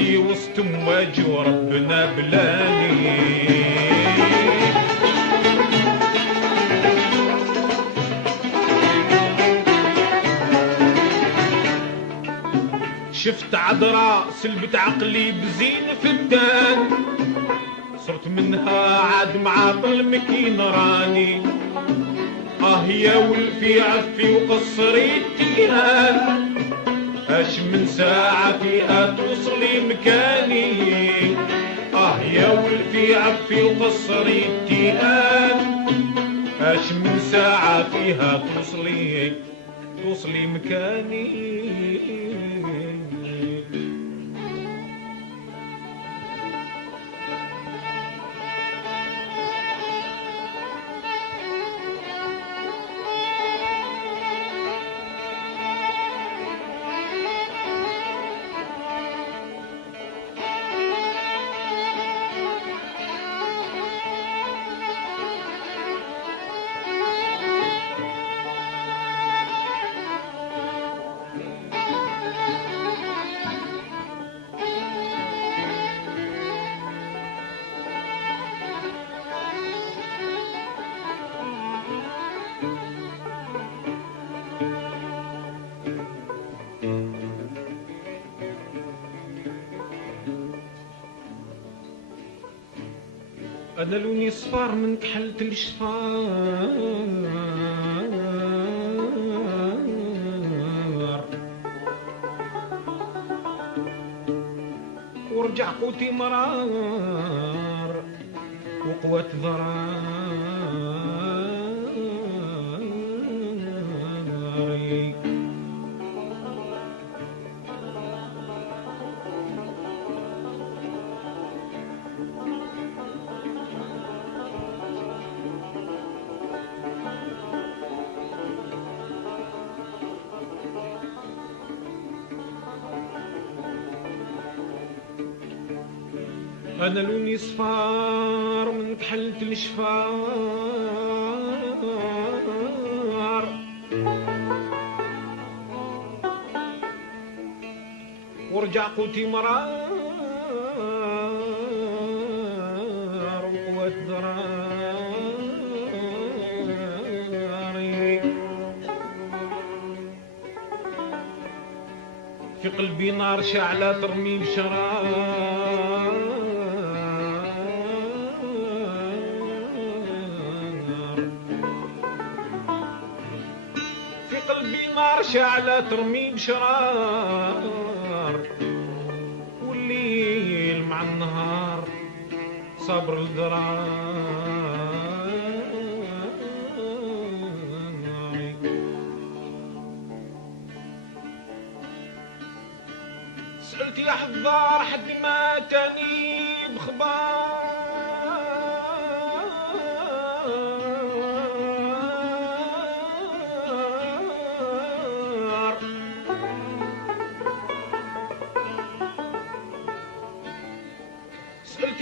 في وسط امواج وربنا بلاني. شفت عذراء سلبت عقلي بزين فدان، صرت منها عاد معاطل مكين راني. يا ولفي عفي وقصري التيهان، اش من ساعة فيها توصلي مكاني. يا ولفي عفي وقصري التيهان، اش من ساعة فيها توصلي مكاني. أنا لوني صفار من كحلت الشفار، ورجع قوتي مرار وقوة ضراري. أنا لوني صفار من كحلت الشفار، ورجع قوتي مرار وقوة ضراري. في قلبي نار شعلة ترمي بشرار، نار شعلة ترمي بشرار، والليل مع النهار صبر الضرار. سألت يا حذار حد ما تاني بخبار،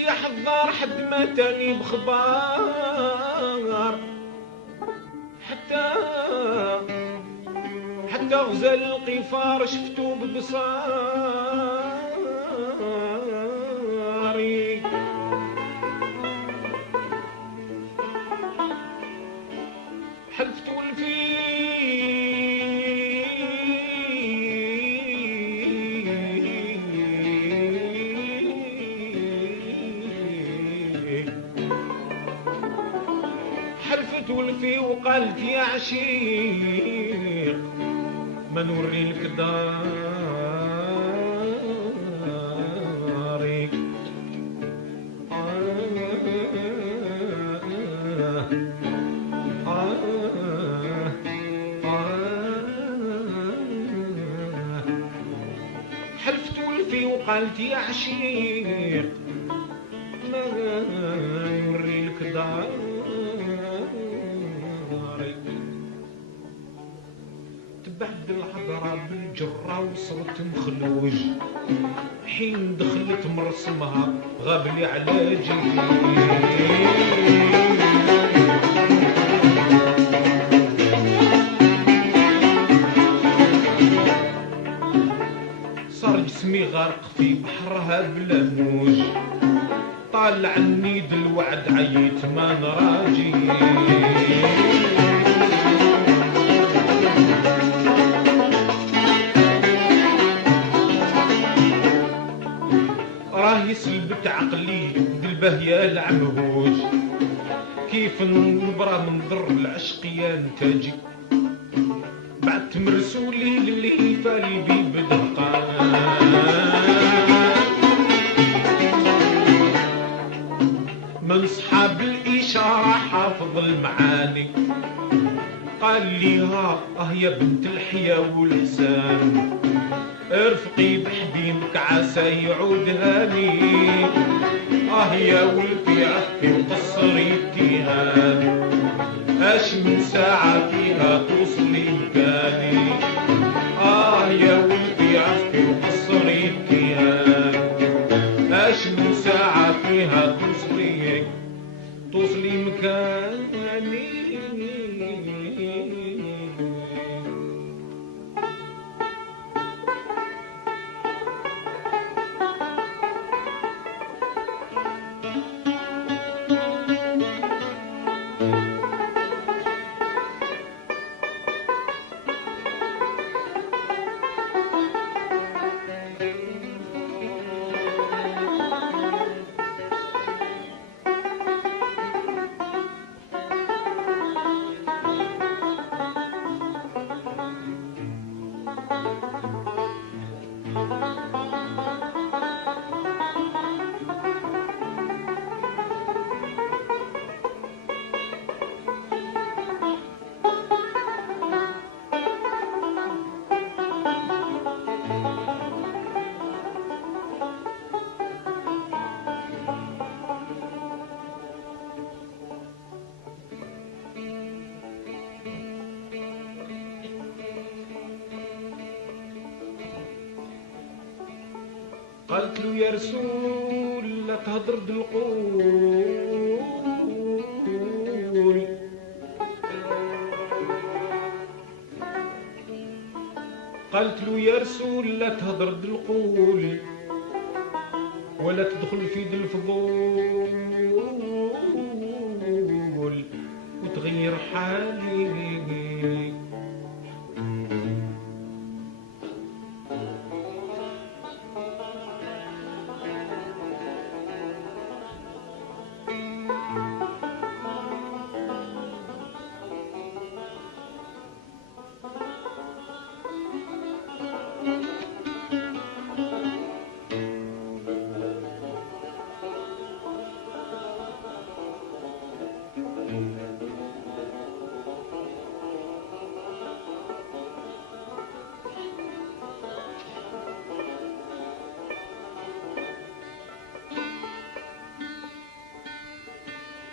يا حذار حد ما تاني بخبار، حتى غزال القفار شفتو ببصاري. حلفت والفي ولفي وقالت يا عشيق ما نوري لك داري. حلفت ولفي وقالت يا عشيق ما نوري لك داري. بعد الحضرة بالجرة وصلت مخلوج، حين دخلت مرسمها غاب لي علاجي. صار جسمي غار غرق في بحرها بلا موج، طالع النيد الوعد عييت ما نراجي. راهي سلبت عقلي بالبهية العمهوج، كيف نبرى من ضر العشق يا نتاجي، بعد مرسولي للي فالبي بدقان. من صحاب الإشارة حافظ المعاني، قال لي ها يا بنت الحيا والحسان، ارفقي بحبيبك عسى يعود هاني. يا ولفي عفي وقصري التهاب، اش من ساعة فيها توصلي مكاني. يا ولفي عفي وقصري التهاب، اش من ساعة فيها توصلي مكاني. قالت له يا رسول لا تهضر بالقول، قالت له يا رسول لا تهضر بالقول، ولا تدخل في ذي الفضول وتغير حالي.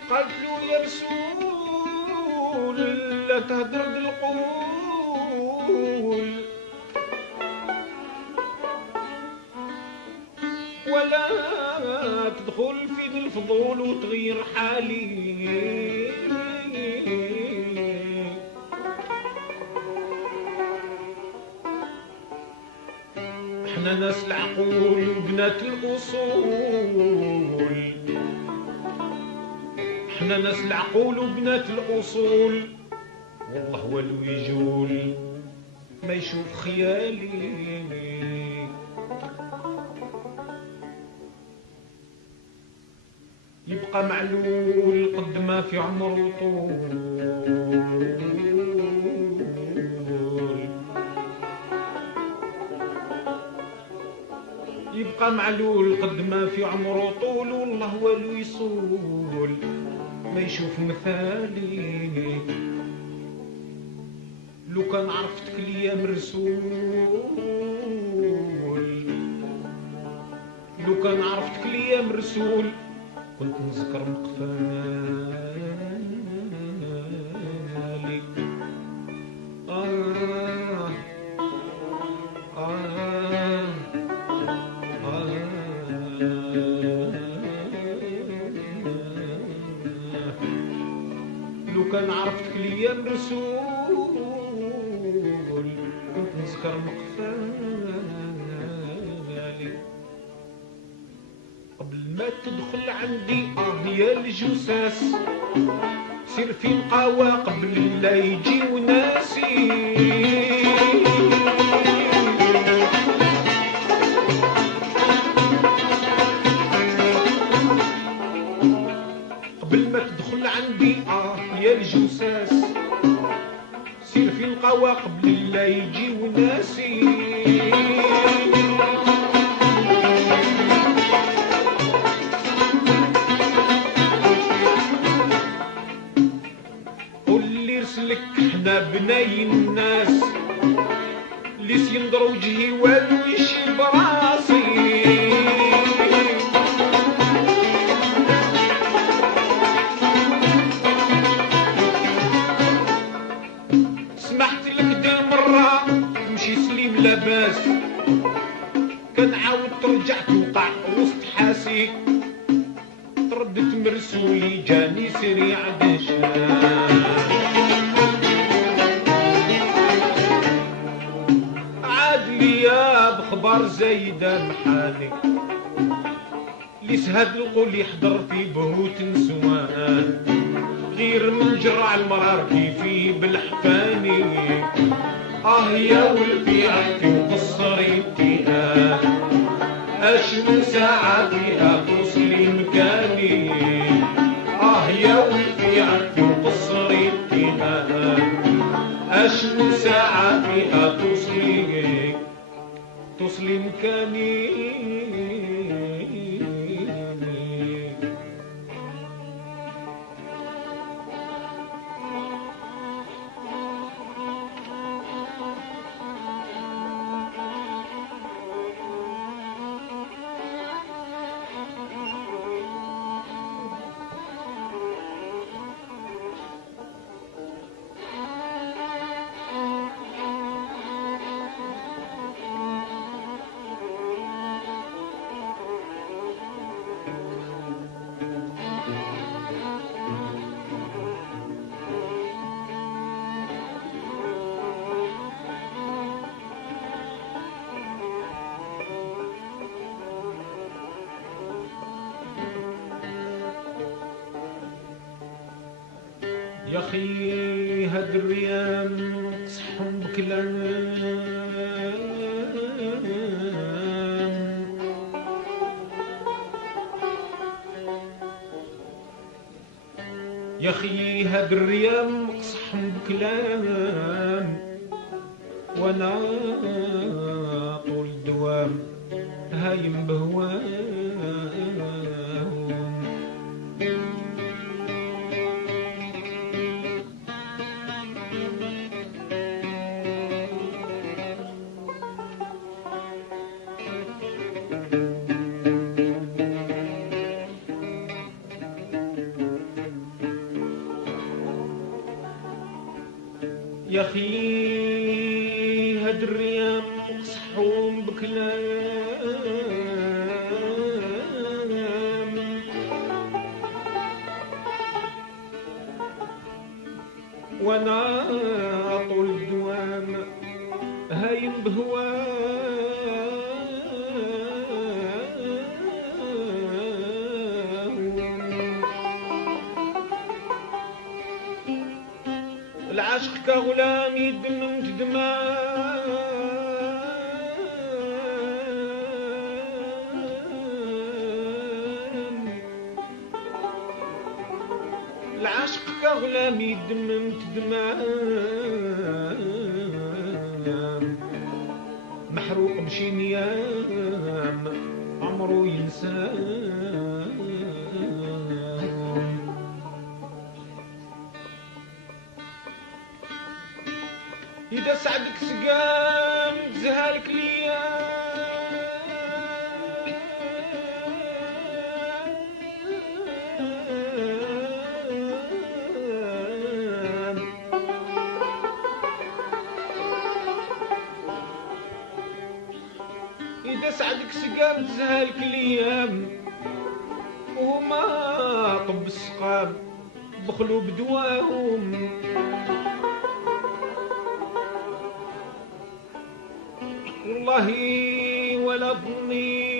قالت له يا رسول لا تهدر بالقول، ولا تدخل في ذي الفضول وتغير حالي. احنا ناس العقول وبنات الأصول، احنا ناس العقول وبنات الأصول، والله ولو يجول ما يشوف خيالي. يبقى معلول قد ما في عمر طول، يبقى معلول قد ما في عمره طول، والله ولو يصول ما يشوف مثالي. لو كان عرفتك ليا مرسول، لو كان عرفتك ليا مرسول كنت نذكر مقفالي. لو كان عرفتك ليا مرسول كنت نذكر مقفالي. ما تدخل عندي يا الجساس، سير في القهوة قبل لا يجيو ناسي. قبل ما تدخل عندي يا الجساس، سير في القهوة قبل لا يجيو ناسي. لك احنا بناي الناس اللي سينضر وجهي والو يشي براسي. سمحت لك دي مرة تمشي سليم لاباس، كان عاود ترجع توقع وسط حاسي. تردت مرسولي جاني سريع دشان، بخبار زايدة محالي اللي سهد القول يحضر في بهوت نسوان، غير من جرع المرار كيفي بالحفاني. يا ولدي عفي وقصري فيها، اش من ساعة فيها توصلي مكاني. يا ولدي عفي وقصري فيها، اش من ساعة فيها توصلي مكاني. يا خي هاد الريام صحهم بكلام، يا خي هاد الريام صحهم بكلام. وانا طول الدوام هايم بهوام. يا خي هاد الريام صحهم بكلام، وانا طول الدوام هايم بهوام. العاشق كغلام يدمن دماء، العاشق كغلام يدمن دماء. محروق بشي نيام عمرو ينساه. إذا سعدك سقام زهالك ليام، إذا سعدك سقام زهالك ليام. وهما طب السقام بخلوا بدواهم، والله ولا ظني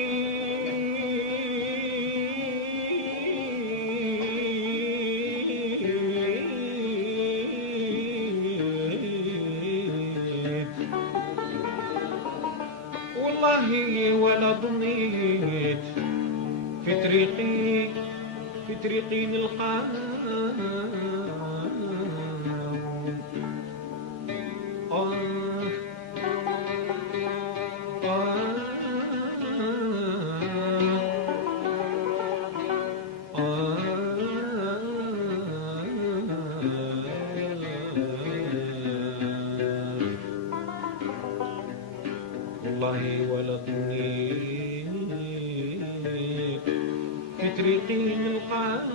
لقيت في طريقي نلقاه والله ولطني في طريقي نلقاه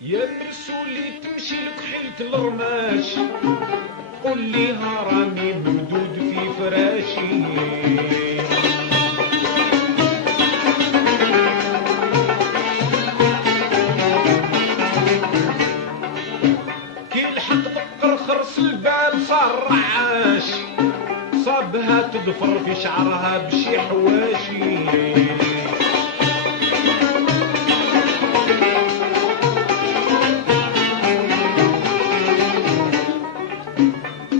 يا مرسولي تمشي لك حيلة الرماش قول لي هرمي ممدود في فراشي كي الحق بقر خرس الباب صار رعاش صابها تضفر في شعرها بشي حواشي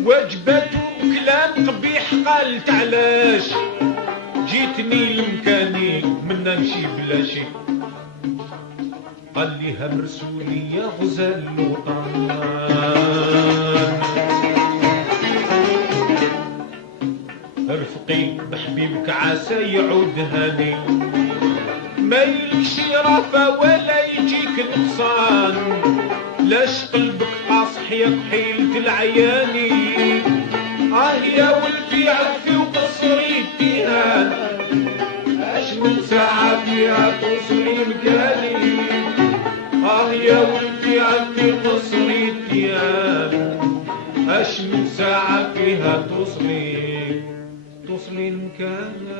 وجبته كلام قبيح قالت علاش جيتني لمكاني من نمشي بلا شي قال ليها مرسولي يا غزال الوطن ارفقي بحبيبك عسى يعود هاني ما يلكش رافة ولا يجيك نقصان لاش قلبك قاصح يا كحيلة العياني يا ولفي عفي وقصري التيهان اش من ساعة فيها توصلي مكاني يا ولفي عفي قصري التيهان اش من ساعة فيها توصلي مكاني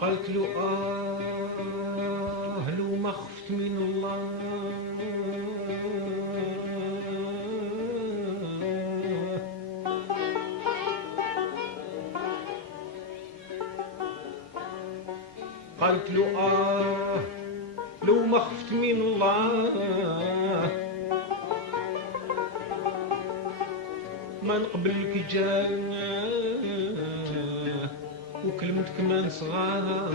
قالت له لو ما خفت من الله قالت له لو ما خفت من الله ما نقبلك جاه وكلمتك ما نصغاها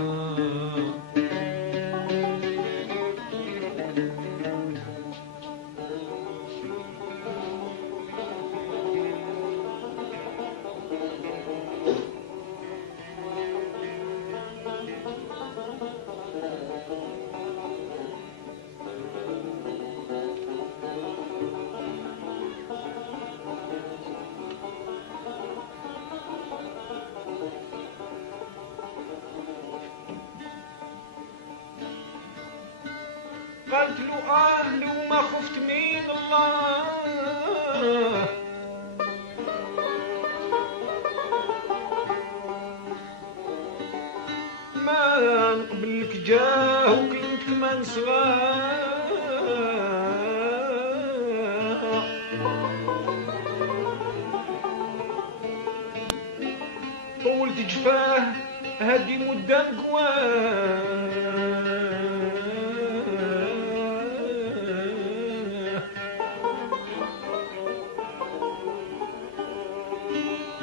قالت له لو ما خفت من الله ما نقبلك جاه وكلمتك ما نصغاها طولت جفاه هادي مدة قواه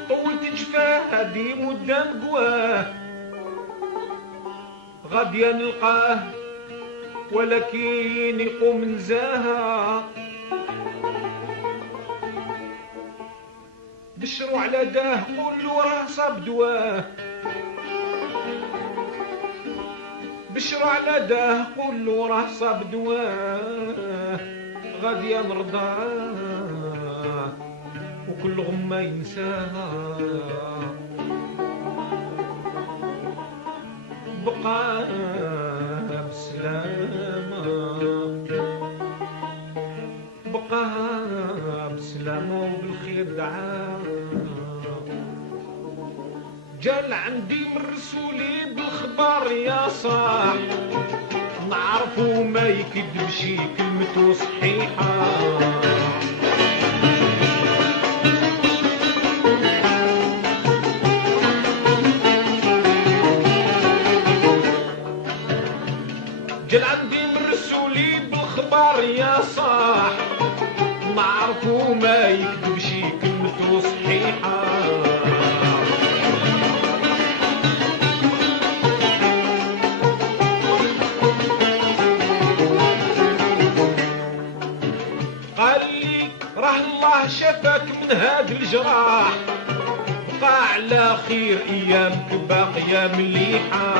طولت جفاه هادي مدة قواه غادي نلقاه ولكن يقوم نزاها بشروا على داه قولوا راه صاب دواه بشروا على داه قولوا راه صاب دواه غادي نرضاه وكل غمة ينساها بقى بسلامة بقى بسلامة وبالخير دعاه جال عندي من رسولي بالخبر يا صاح نعرفو ما يكذبشي كلمته صحيحة جال عندي من رسولي بالخبر يا صاح نعرفو ما يكذبشي كلمته صحيحة راه الله شفاك من هاد الجراح بقى على خير ايامك باقيه مليحه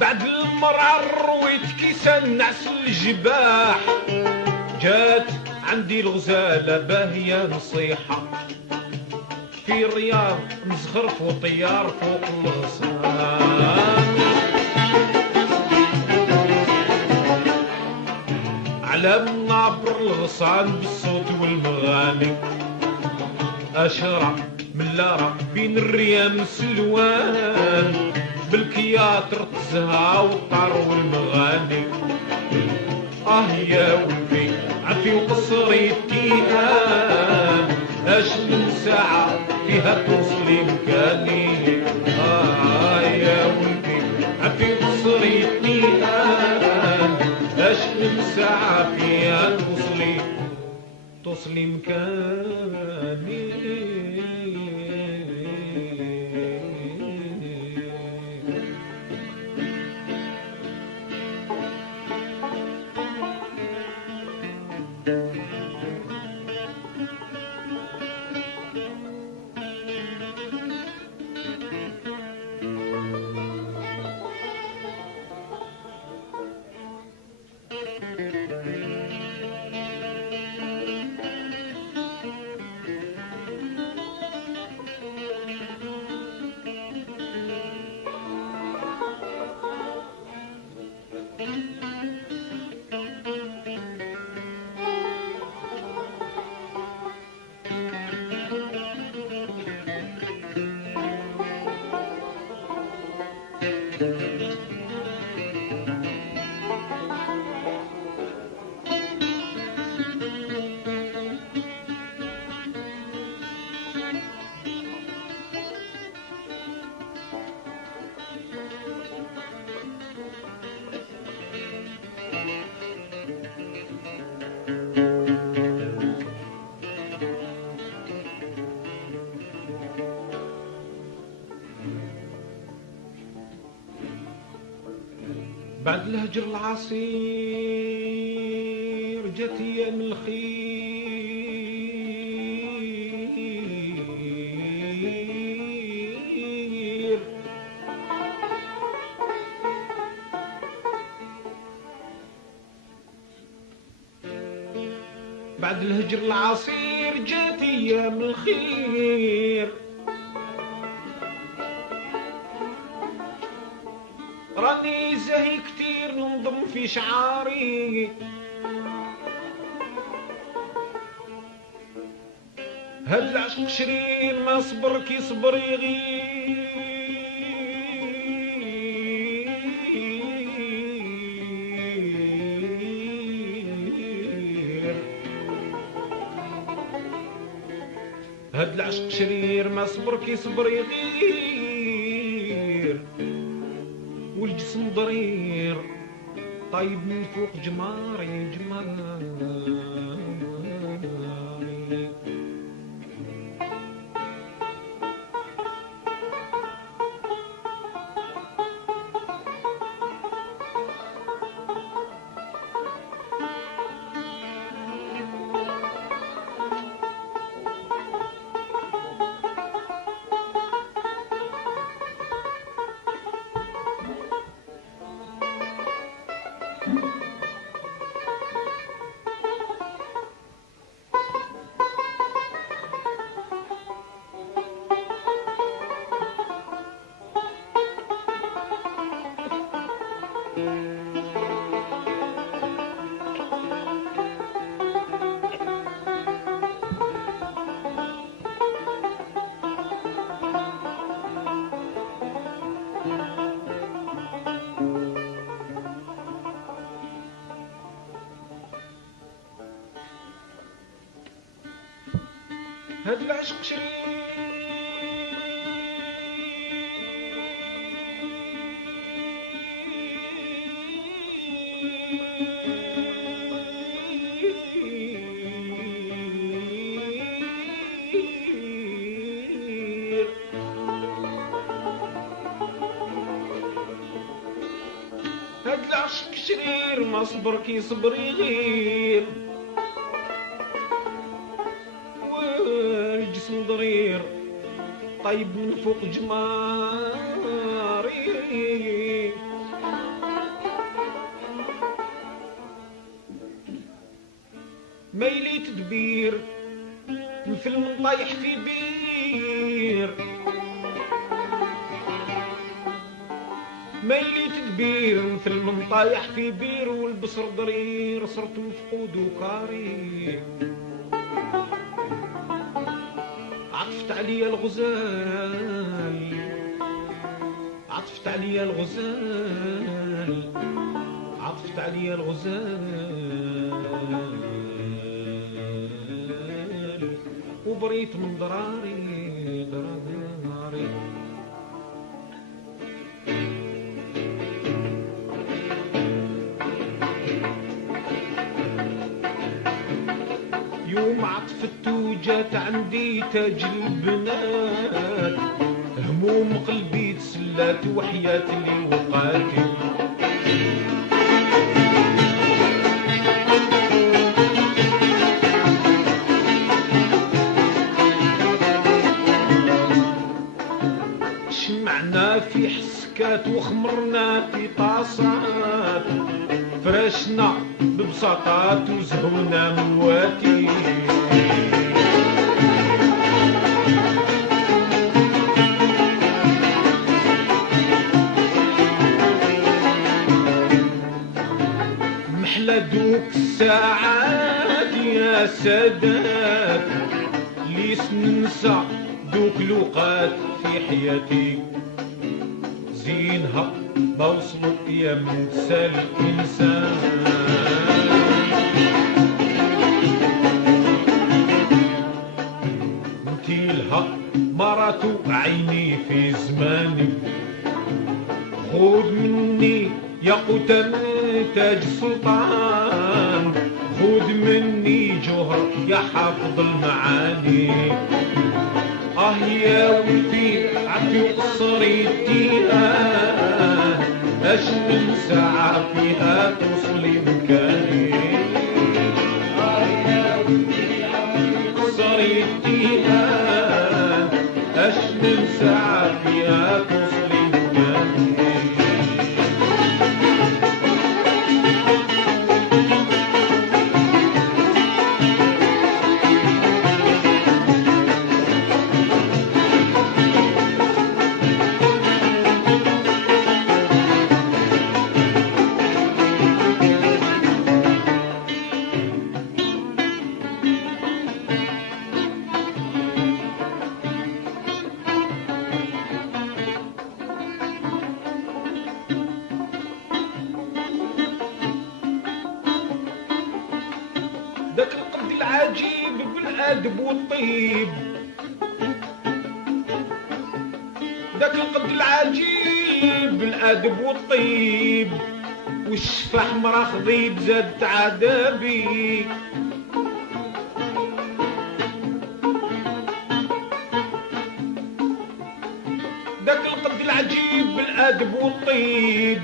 بعد المرعى رويت كيسان نعس الجباح جات عندي الغزاله باهيه نصيحه في الرياض مزخرف وطيار فوق الغصان على منابر الغصان بالصوت والمغاني أشرع من لارا بين الريام سلوان بالكياتر تزهى والطار والمغاني يا ولفي عفي وقصري التيهان اش من ساعة فيها توصلي مكاني يا ولدي عفي وقصري التيهان اش من ساعة فيها توصلي مكاني بعد الهجر العصير جات ايام الخير بعد الهجر العصير جات ايام الخير راني زاهي كتير ننظم في شعاري هاد العشق شرين ما صبر كي صبر يغير هاد العشق شرير ما صبر كي صبر يغير، والجسم ضرير طيب من فوق جماري جماري. هاد العشق شرير هاد العشق شرير ما صبر كي صبر يغير، والجسم ضرير طيب من فوق جماري. ميلي تدبير الفيلم طايح في بير، ميلي تدبير الفيلم طايح في بير، والبصر ضرير صرت مفقود وكاري. عطفت عليا الغزال، عطفت عليا الغزال، عطفت عليا الغزال، وبريت من ضراري ضراري. يوم عطفت وجات عندي تاج البنات، هموم قلبي تسلات وحياة اللي وقاتي. شمعنا في حسكات وخمرنا في طاسات، فرشنا ببساطات وزهونا مواتي. محلى دوك الساعات يا سادات، ليس ننسى دوك الوقات في حياتي. زينها ما وصلوا يا من تسال الإنسان. انتي لها مرات عيني في زماني، خذ مني يا قوتا تاج السلطان، خذ مني جوهر يا حافظ المعاني. يا ولدي عفي وقصري الديان، اش من ساعة فيها توصلي مكاني. يا ولدي عفي وقصري الديان، اش من ساعة فيها توصلي مكاني. داك القد العجيب بالادب والطيب، داك القد العجيب الادب والطيب والشفا حمرا خضيب زادت عذابي. داك القد العجيب بالادب والطيب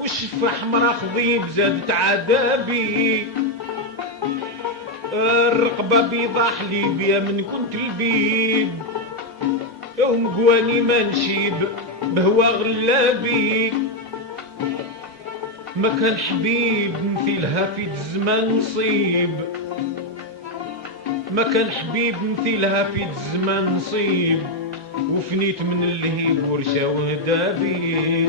والشفا حمرا خضيب زادت عذابي. الرقبة بيضا حليب يا من كنت البيب ومقواني ما نشيب بهوى غلابي. ما كان حبيب مثيلها في الزمان نصيب، ما كان حبيب مثيلها في الزمان نصيب وفنيت من اللهيب ورشا وهدابي.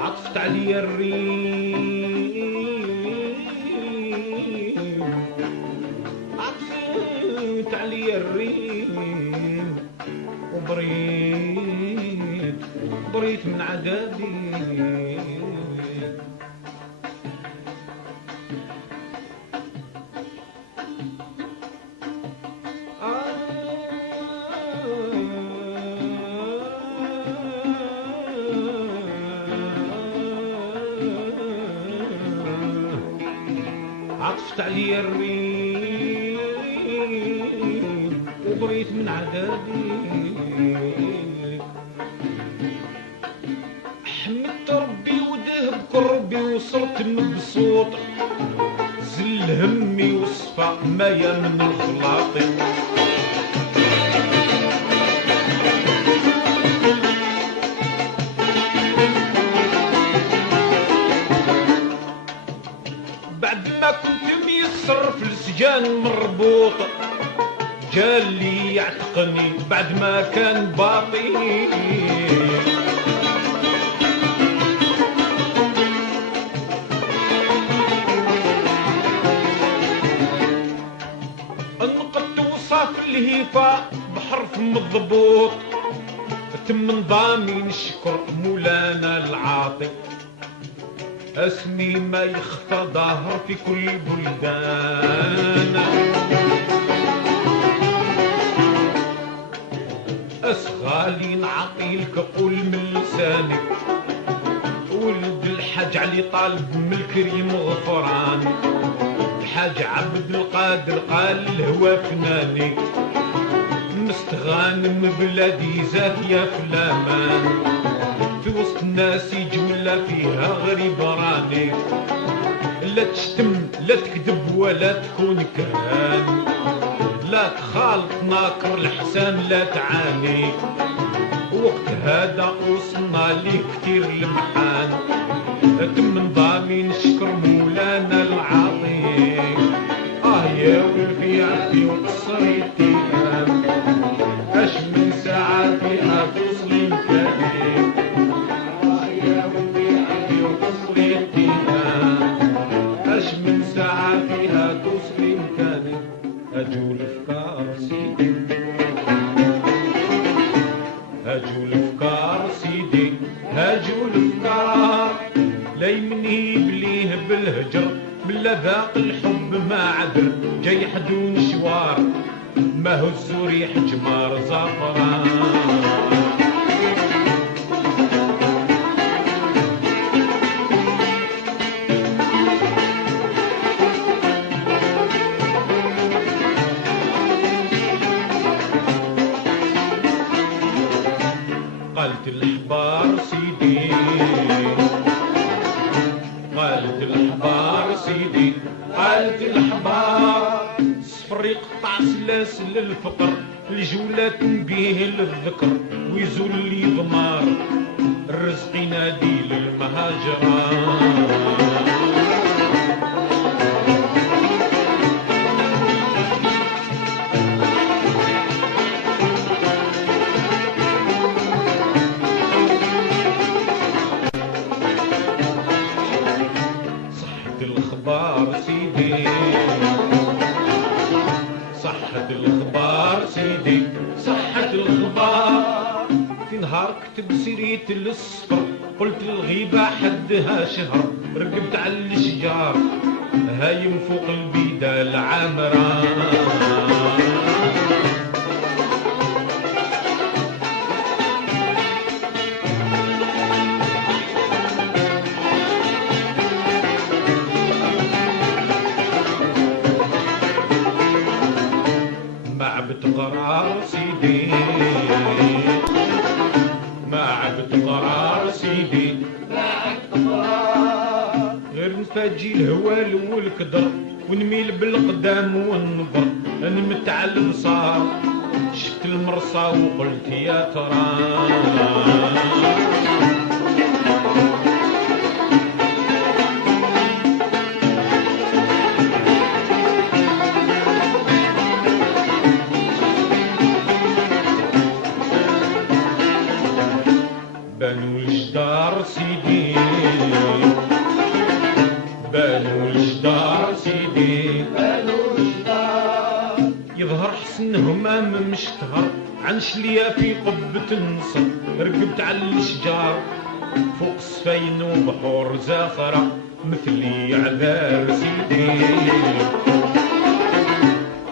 عطفت عليا الريم، عطفت عليا الريم وبريت بريت من عذابي. عطفت عليا الريم وبريت من عذابي. حمدت ربي ودهب كربي وصرت مبسوط زل همي وصفى مايا من الخلاطي. بعد ما كنت ميسر في السجان مربوط جالي يعتقني بعد ما كان باطي. انقدت وصاف الهيفا بحرف مضبوط تم نظامي نشكر مولانا العاطي. اسمي ما يخفى ظاهر في كل بلدان، اسغالي نعطيلك قول من لساني. ولد الحاج علي طالب من الكريم غفران، الحاج عبد القادر قال الهوى فناني. مستغانم بلادي زاكية في الامان، في وسط الناس جملة فيها غريب راني. لا تشتم لا تكذب ولا تكون كهان، لا تخالط ناكر الحسان لا تعاني. وقت هذا وصلنا لي كتير المحان، تم نظامي نشكر مولانا العظيم. يا ولفي عرفي وقصريتي اش من ساعة فيها توصلي مكاني. يا ولفي عرفي وقصريتي اش من ساعة فيها توصلي مكاني. هاجو الافكار سيدي، هاجو الافكار سيدي، هاجو الافكار لا يمني بليه بالهجر بلا ذاق الحب ما عذر. جاي حدون شوار ما هو الزريح جمار زعفران. قالت الأحبار سيدي، قالت الأحبار سيدي، قالت الأحبار صفر يقطع سلاسل الفقر الجولات بيه للذكر ويزول لي ضمار الرزق ينادي للمهاجران. الأخبار سيدي، صحة الأخبار سيدي، صحة الأخبار. في نهار كتب سيريت الصفر قلت الغيبة حدها شهر، ركبت على الشجار هايم فوق البيدة العامرة. ما عبت قرار سيدي، ما عبت قرار سيدي، ما عبت قرار، غير نفاجي الهوال والكدر ونميل بالقدام والنظر، نمتع البصار شفت المرصى وقلت يا ترى. بانوا الجدار سيدي، بانوا الجدار سيدي، بانوا الجدار، يظهر حسنهم من مشتهر عن شلية في قبة النصر. ركبت على الشجار فوق صفين وبحور زاخرة مثلي عذار سيدي،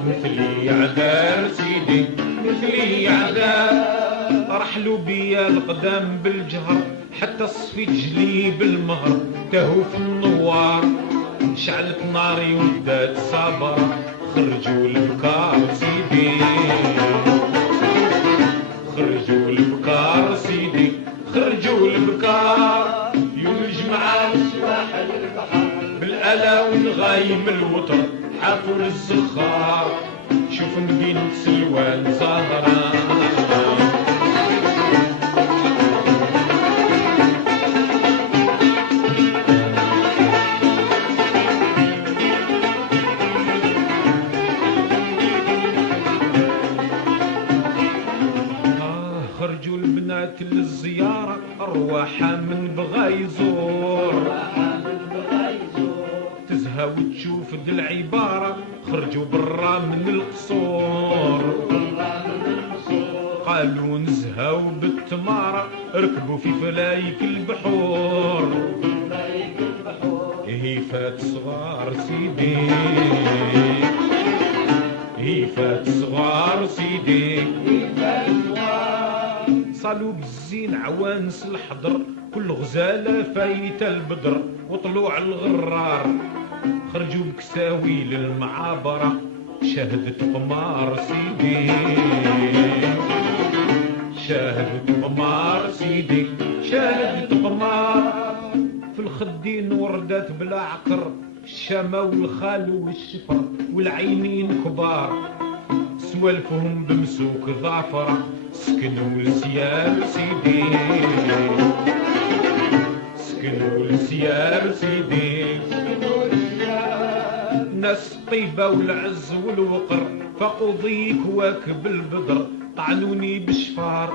مثلي عذار سيدي، مثلي عذار. رحلوا بيا القدام بالجهر حتى صفيت جلي بالمهر، تهو في النوار شعلت ناري ودات صابرة. خرجوا البكار سيدي، خرجوا البكار سيدي، خرجوا البكار. يوم الجمعة سواحل البحر بالآلا ونغايم الوتر، حافوا للزخار شوف مدينة سلوان زهرة. خرجوا البنات للزيارة أرواحها من بغا يزور، تزهى وتشوف ذي العبارة. خرجوا برا من القصور، قالوا نزهاو بالتمارة، ركبوا في فلايك البحور. هيفات صغار سيدي، هيفات صغار سيدي، هيفات صغار. صالوا بالزين عوانس الحضر كل غزالة فايتة البدر وطلوع الغرار. خرجوا بكساوي للمعابرة شاهدت قمار سيدي، شاهدت قمار سيدي، شاهدت قمار. في الخدين وردات بلا عقر الشامة والخال والشفر والعينين كبار. سوالفهم بمسوك ظافرة سكنوا لسيار سيدي، سكنوا لسيار سيدي، سكنوا لسيار. ناس طيبة والعز والوقر فاقوا ضيك واكب البدر. طعنوني بالشفار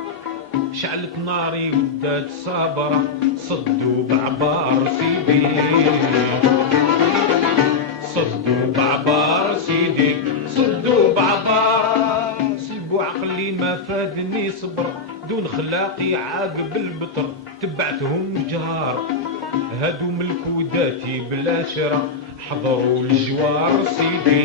شعلت ناري ودات صابرة، صدوا بعبار سيدي، صدوا بعبار سيدي، صدوا بعبار. سلبوا عقلي ما فادني صبر دون خلاقي عاقب البطر. تبعتهم جهار هادو ملكوداتي بلا شرا، حضروا الجوار سيدي،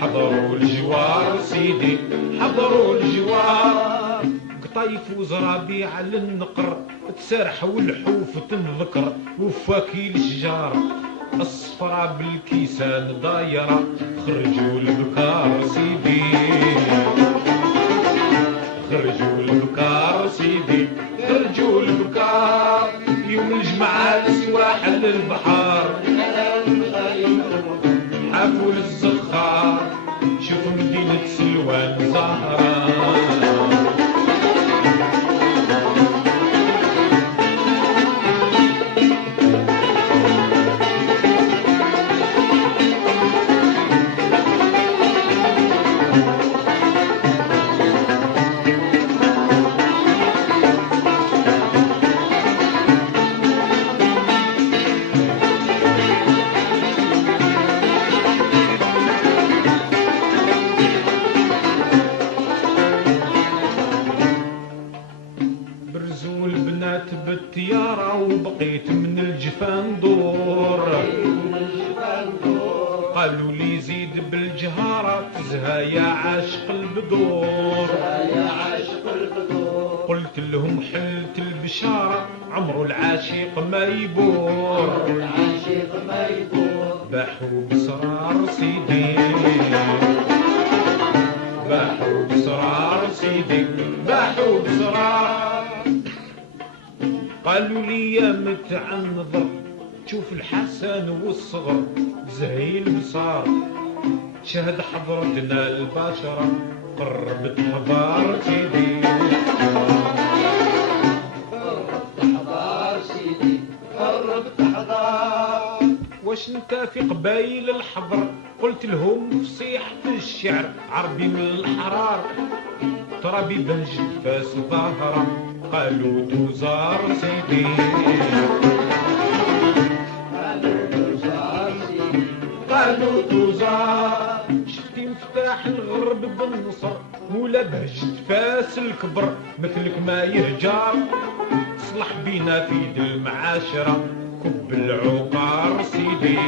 حضروا الجوار سيدي، حضروا الجوار. قطايف وزرابي على النقر تسارحوا الحوف تنذكر وفاكي الشجار. الصفرا بالكيسان دايرة خرجوا البكار سيدي، خرجوا البكار سيدي، خرجوا البكار. يوم الجمعة سواحل البحار حافوا للزخار شوفوا مدينة سلوان زهرة. بقيت من الجفان دور. قالوا لي زيد بالجهارة تزهى يا عاشق البدور. قلت لهم حلت البشارة عمرو العاشق ما يبور. باحوا بسرار سيدي، باحوا بسرار سيدي، باحوا بسرار. قالوا لي يا متعنظر تشوف الحسن والصغر زهي البصار. شهد حضرتنا البشرة قربت حضار سيدي، قربت حضار. واش انت في قبايل الحضر؟ قلت لهم فصيح في الشعر عربي من الحرار. ترابي بنجد فاس ظاهرة قالوا توزار سيدي، قالوا توزار. شفتي مفتاح الغرب بالنصر مولا بهجت فاس الكبر مثلك ما يهجر. صلح بينا في ذي المعاشرة كب العقار سيدي،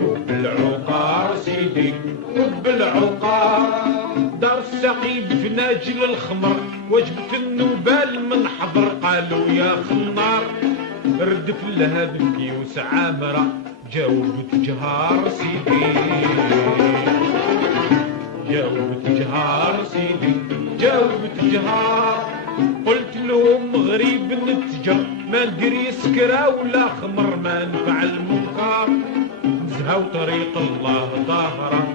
كب العقار سيدي، كب العقار. دار السقيب في ناجل الخمر وجبت النوبال من حضر. قالوا يا خنار ردف لها بالكيوس عامرة جاوبت جهار سيدي، جاوبت جهار سيدي، جاوبت جهار. قلت لهم غريب نتجر ما ندري سكرة ولا خمر ما نفع المنكر. نزهاو طريق الله ظاهرة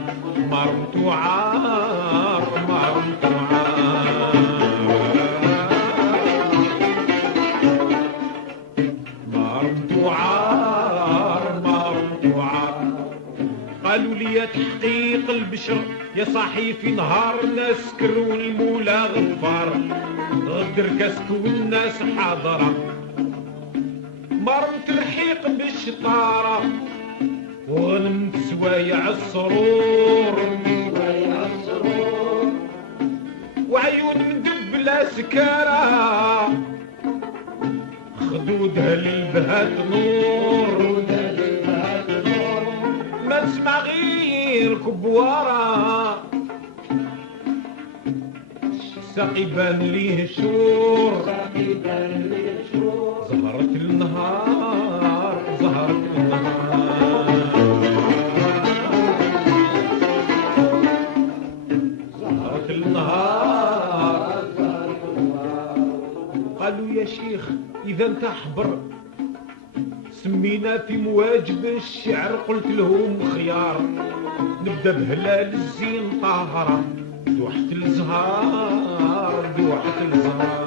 مرمت وعار، مرمت وعار، مرمت وعار، مرمت وعار. قالوا لي يا تحقيق البشر يا صاحي في نهار نسكر والمولى غفار. غدر كاسك والناس حاضرة مرمت رحيق بالشطارة وغنمت سوايع السرور، وعيون مدبلة سكارة خدودها للبهات نور. ما تسمع غير كبوارة ساقي بان ليه شور. ظهرت النهار، ظهرت النهار، ظهرت النهار. قالوا يا شيخ إذا انت حبر سمينا في مواجب الشعر. قلت لهم خيار نبدأ بهلال الزين طاهرة دوحة الزهار، دوحة الزهار،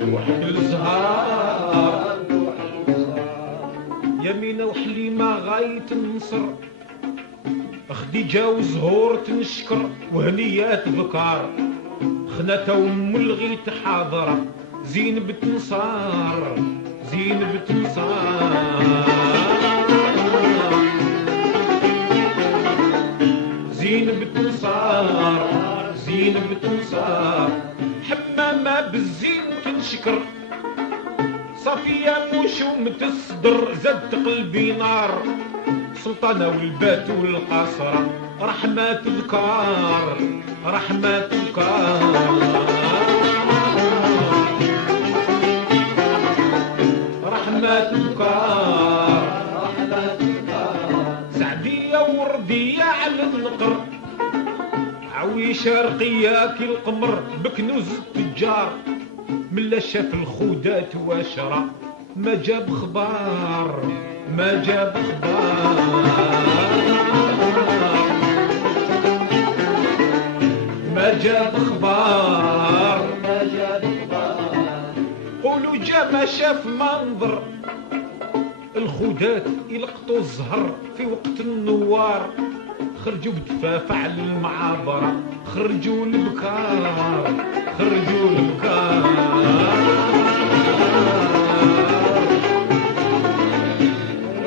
دوحة الزهار. يمينة وحليمة غاية النصر خديجة وزهور تنشكر وهنيات بكار. خناتة وام الغيت حاضرة زينب تنصار، زينب تنصار، زينب تنصار، زينب تنصار. حمامة بالزين تنشكر صفية مشومة الصدر زاد قلبي نار. سلطانة والبات والقاصرة رحمة تذكار، رحمة تذكار، رحمة تذكار، رحمة تذكار. سعدية وردية على النقر عويشة رقية كي القمر بكنوز التجار. ملا شاف الخودات واشرة ما جاب خبار، ما جاب خبار، ما جاب خبار، ما جاب خبار. قولوا جا ما شاف منظر الخودات يلقطوا الزهر في وقت النوار. خرجوا بدفاف على المعابرة خرجوا البكار، خرجوا البكار،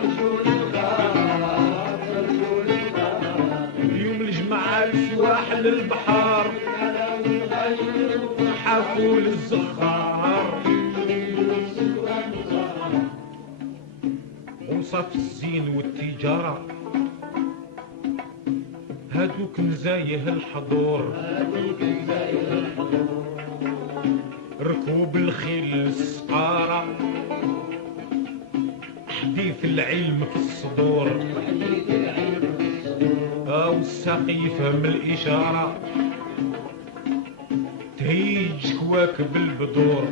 خرجوا البكار. اليوم الجماعة السواحل البحار حافول الزخار وصف الزين والتجارة هادوك نزايه الحضور ركوب الخيل السقارة حديث العلم في الصدور أو الساقي يفهم الإشارة تهيج كواكب البدور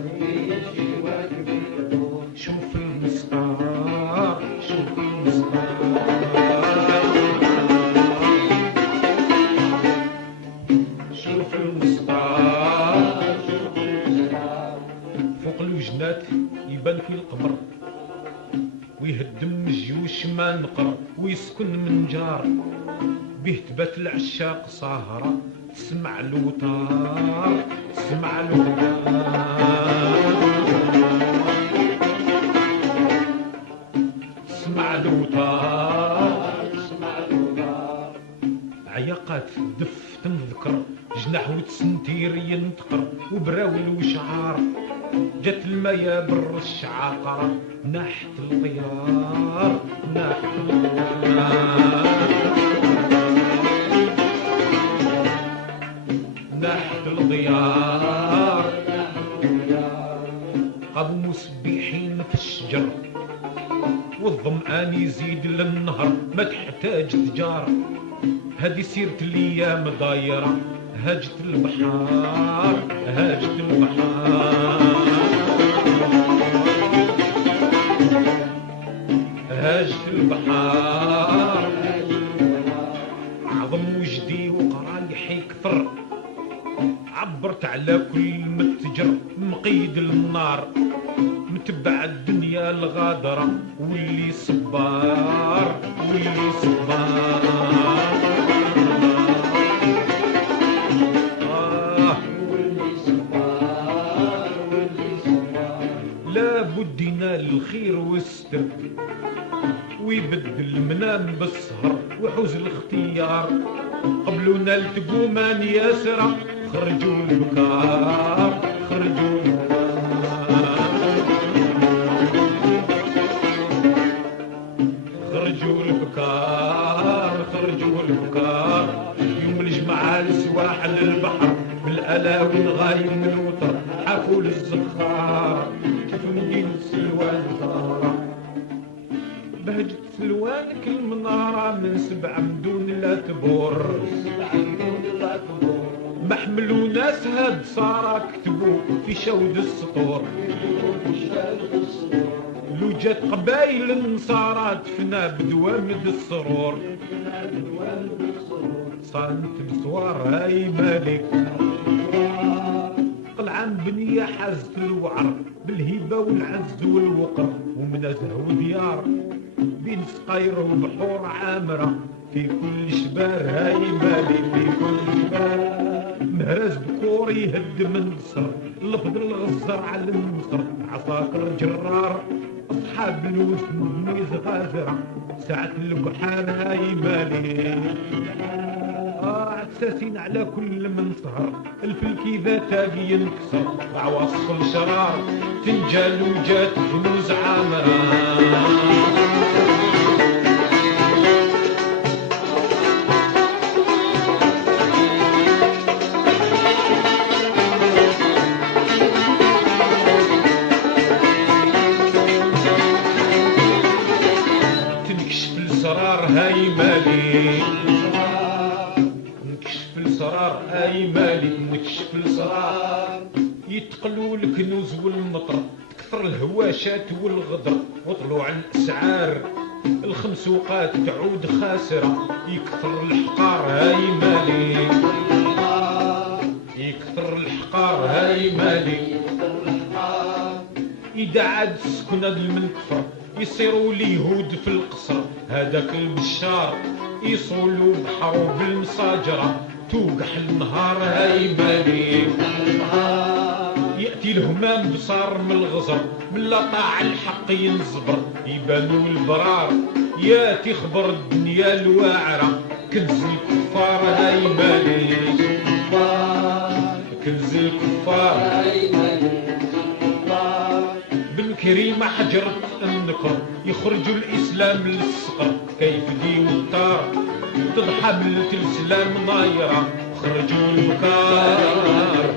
شوف المسطار شوف المسطار شوف المسطار فوق الوجنات يبان في القمر ويهدم الجيوش ما نقر ويسكن من جار به تبات العشاق سهرة تسمع الوتار تسمع الوتار تسمع الوتار عياقات الدف تنذكر جناح وتسنتير ينتقر وبراول وشعار جات الميا بر الشعاقرة ناحت الغيار ناحت الغيار ناحت الغيار قاموا مسبحين في الشجر والظمآن يزيد للنهر ما تحتاج تجار هذه سيرة الايام دايرة هاجت البحار هاجت البحار هاجت البحار عظم وجدي وقرايح يكثر عبرت على كل متجر مقيد النار متبع الدنيا الغادرة واللي صبار واللي صبار لا بد ينال الخير والستر ويبدل المنام بالسهر وحوز الاختيار قبلونا التقومان ياسرة خرجوا البكار خرجوا البكار خرجوا البكار خرجوا البكار يوم الجمعة لسواحل البحر بالألاوي غايم الوتر حافوا للزخار كيف مدين السلوان ثارة بهجت سلوانك المنارة من 7 مدون لا تبور محملوا ناس هاد صارا كتبوا في شود السطور لو جات قبايل النصارى دفنا بدوامد السرور صارت بسوار هاي مالك قلعان بنية حازت الوعر بالهبة والعز والوقر ومنازه وديار بين سقاير وبحور عامرة في كل شبار هاي مالي في كل شبار مهرز بكور يهد من قصر الخضر الغزر على النصر عساكر جرار اصحاب الوسن ميز غازرة ساعة البحار هاي مالي عساسين على كل من سهر الفلك اذا تاقي ينكسر عواصف الشرار تنجال وجات فلوس عامرة هاي مالي نكشف الاسرار هاي مالي نكشف الاسرار يتقلوا الكنوز والمطر تكثر الهواشات والغدر وطلوع الاسعار الخمسوقات تعود خاسرة يكثر الحقار هاي مالي يكثر الحقار هاي مالي إذا عاد سكن المنكفر يصيروا اليهود في القصر هذاك البشار يصولوا بحر بالمصاجرة توقح النهار هاي مالي يأتي الهمام بصار من الغزر من لا طاع الحق ينزبر يبانوا البرار ياتي خبر الدنيا الواعرة كنز الكفار هاي مالي كنز الكفار بالكريمة حجرت النكر يخرجوا الإسلام للصقر كيف ديو الدار تضحى ملة الإسلام نايرة خرجوا البكار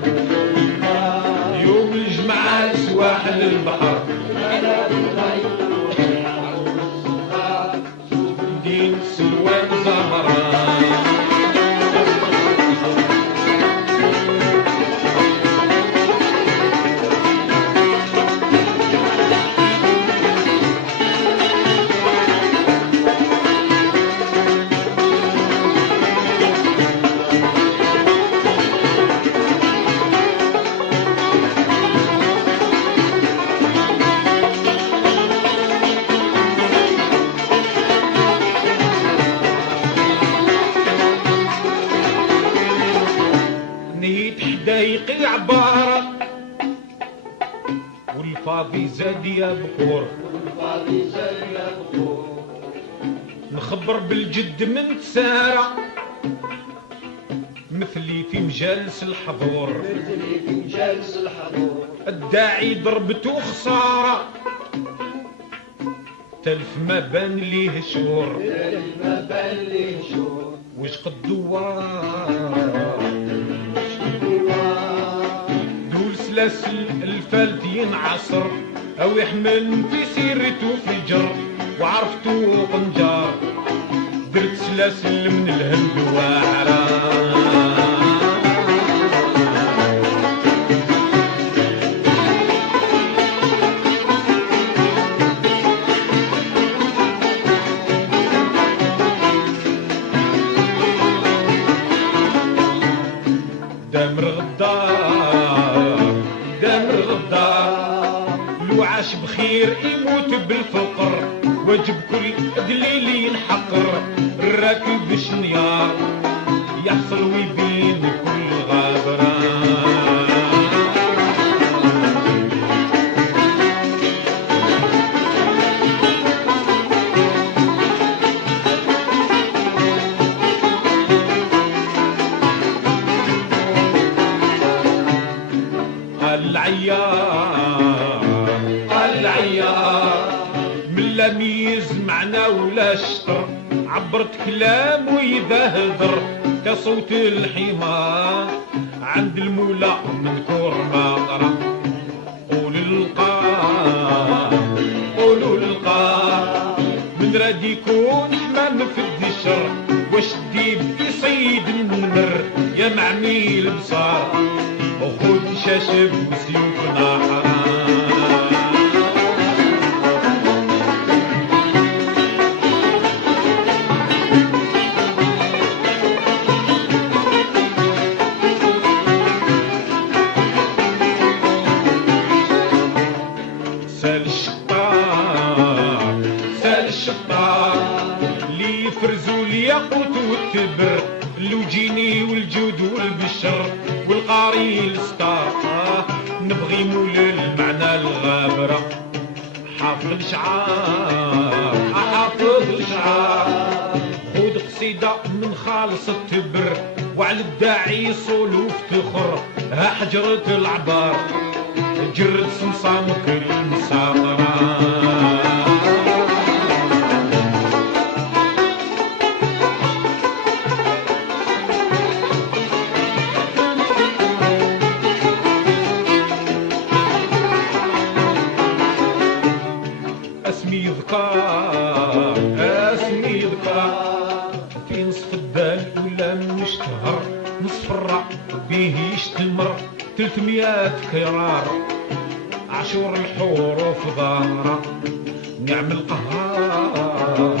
يوم الجمعة سواحل البحر دين سلوان زهران دايقي عبارة والفاضي زاد يا بخور نخبر بالجد من تسارة مثلي في مجالس الحضور الداعي ضربته خسارة تلف ما بان ليه شهور وش قد دوار سلاسل الفالتين عصر او يحمل في سيرته فجر وعرفته قنجار درت سلاسل من الهند وعرام دامر غدار لو عاش بخير يموت بالفقر واجب كل دليل ينحقر الراكب شنيار يحصل ويبين كل غابرة العيار من لا ميز معنا ولا شطر عبرت كلام وإذا هدر كصوت الحمار عند المولى منكور ماطرة قولوا القار من راد يكون حمام في الدشر واش الديب يصيد النمر يا معمي البصار وخذ شاشب وسيوفنا حرام سال الشطار اللي يفرزوا الياقوت والتبر اللوجيني والجود والبشر والقاري الستار نبغي مول المعنى الغابرة حافظ الشعار خود قصيدة من خالص التبر وعلى الداعي صولو افتخر ها حجرة العبار جرد صمصامك المساطرة اسمي يذكر في نصف الدال ولا مشتهر نصف الرق بيه يشتمر 300 كرار عشور الحروف ظاهرة نعم القهار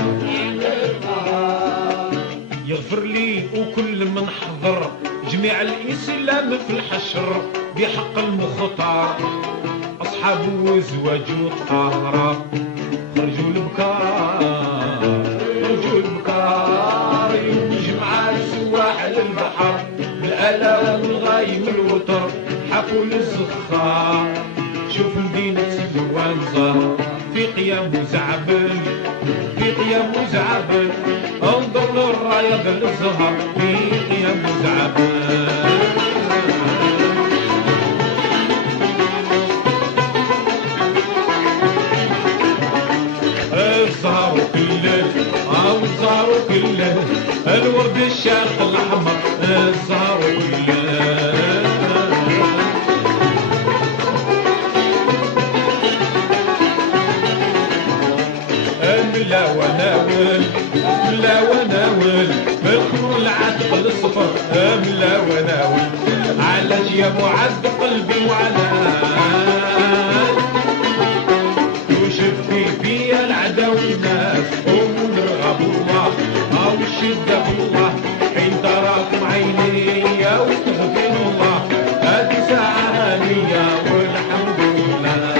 يغفر لي وكل من حضر جميع الإسلام في الحشر بحق المختار أصحابه وزواجه الطاهرة خرجوا البكار يوم الجمعة سواحل البحر بالآلام الغايم الوتر حفوا الزخار شوف مدينة سلوان زهر في قيام وزعبل انظر الراية بالزهر في قيام وزعبل الشرق الأحمر الزهر والله ملا وناول ملا وناول بالخمر العتق الصفر ملا وناول على جياب وعد قلبي وعلى وشفتي فيا العدا والناس ونرغب الله او الشدة بالله حين تراكم عيني وتغفر الله هذه ساعة ليا والحمد لله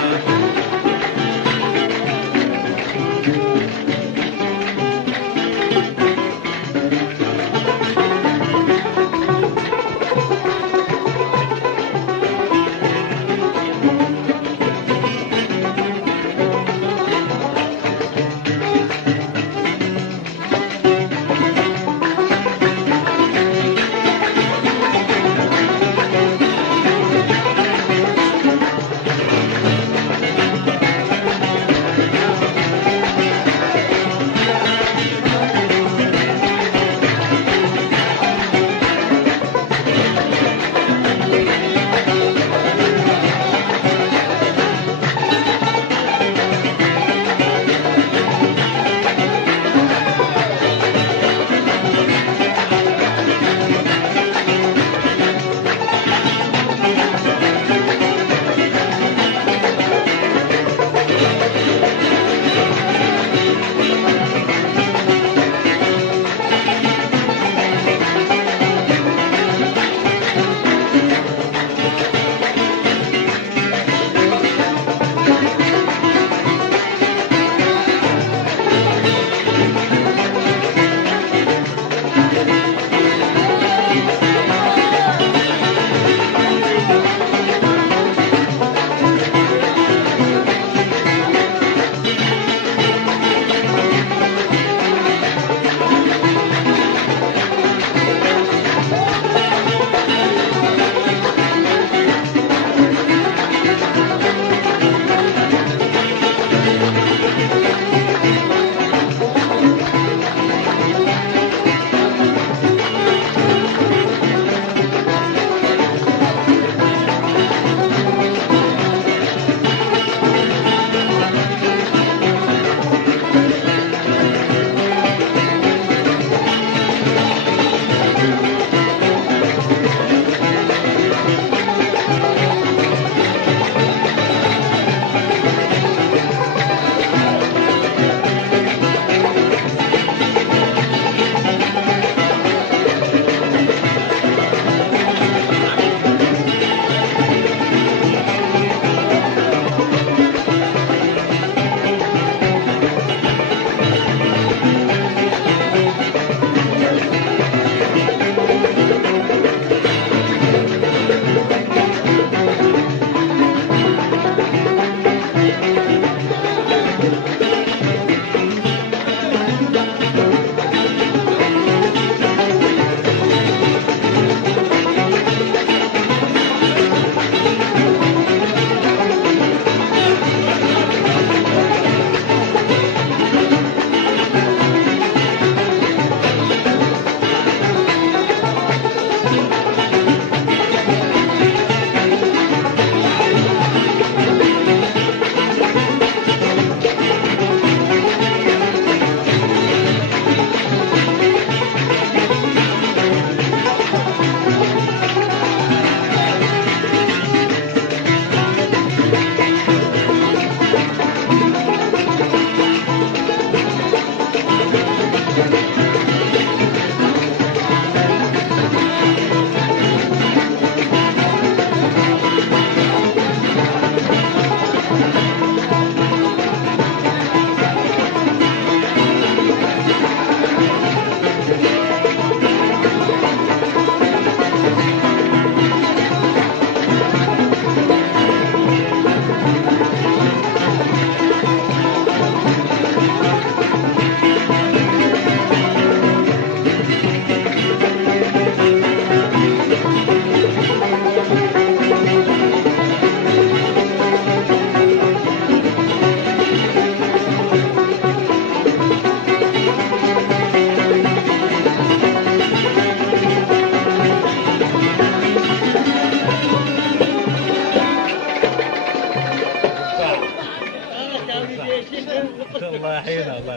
الله يحيينا الله.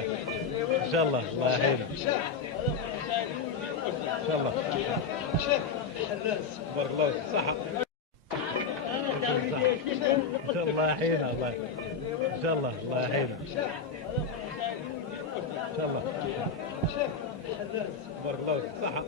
ان شاء الله الله يحيينا ان شاء الله. بارك الله فيك صحة ان شاء الله يحيينا الله. ان شاء الله الله يحيينا ان شاء الله. بارك الله فيك صحة